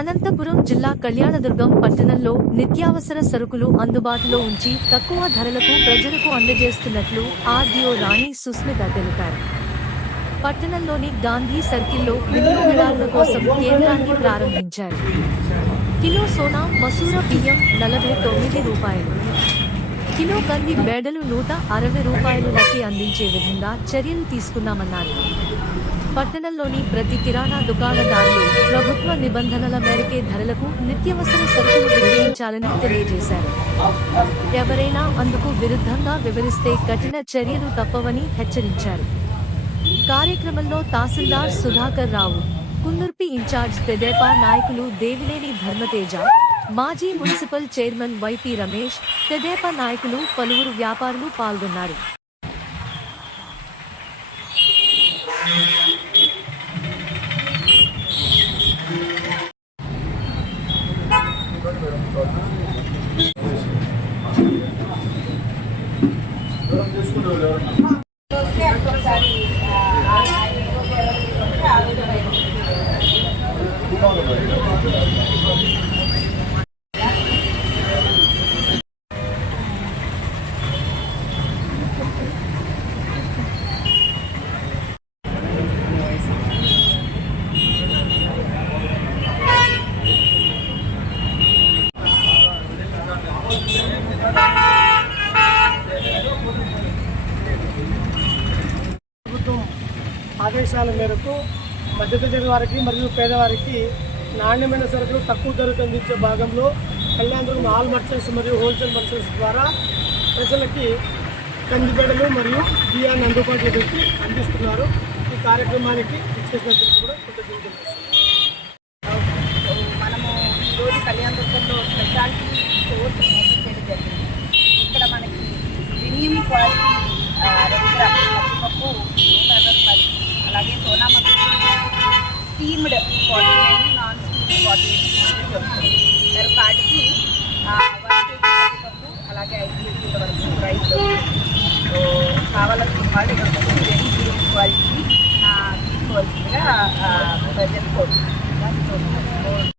అనంతపురం జిల్లా కళ్యాణదుర్గం పట్టణంలో నిత్యావసర సరుకులు అందుబాటులో ఉంచి తక్కువ ధరలకు ప్రజలకు అందజేస్తున్నట్లు ఆర్డీఓ రాణి సుస్మిత తెలిపారు. పట్టణంలోని గాంధీ సర్కిల్లో వినియోగదారుల కోసం కేంద్రాన్ని ప్రారంభించారు. కిలో సోనా మసూర బియ్యం 49 రూపాయలు, కిలో కంది బేడలు 160 రూపాయలకి అందించే విధంగా చర్యలు తీసుకున్నామన్నారు. పట్టణంలోని ప్రతి కిరాణా దుకాణదారులు ప్రభుత్వ నిబంధనల మేరకే ధరలకు నిత్యావసర సరుకులు విక్రయించాలని తెలియజేశారు. ఎవరైనా అందుకు విరుద్ధంగా వివరిస్తే కఠిన చర్యలు తప్పవని హెచ్చరించారు. కార్యక్రమంలో తహసీల్దార్ సుధాకర్ రావు, కున్నూర్పి ఇన్ఛార్జ్ తెదేపా నాయకులు దేవినేని ధర్మతేజ, మాజీ మున్సిపల్ చైర్మన్ వైపీ రమేష్, తెదేపా నాయకులు పలువురు వ్యాపారులు పాల్గొన్నారు. ఆదేశాల మేరకు మధ్యతరగతి వారికి మరియు పేదవారికి నాణ్యమైన సరుకులు తక్కువ ధరకు అందించే భాగంలో కళ్యాణదుర్గం ఆల్ మర్చెంట్స్ మరియు హోల్సేల్ మర్చెంట్స్ ద్వారా ప్రజలకి కందిబెడలు మరియు బియ్యాన్ని అందుబాటులోకి అందిస్తున్నారు. ఈ కార్యక్రమానికి ఇచ్చేసినందుకు కూడా కృతజ్ఞతలు. మనము ఈరోజు కళ్యాణదుర్గంలో స్పెషాలిటీ స్టోర్స్ ఓపెన్ చేయడం జరిగింది. ఇక్కడ మనకి ప్రీమియం క్వాలిటీ పప్పు 160 రూపాయలు, అలాగే Sona Masuri steamed 49, non steamed 48 దొరుకుతుంది. కాటికి 1 కేజీ పప్పు, అలాగే 5 కేజీల వరకు రైస్ దొరుకుతుంది. సో కావాలనుకున్న వాళ్ళు ఇక్కడ క్వాలిటీ తీసుకోవాల్సిందిగా ప్రజలు కోరుతున్నారు.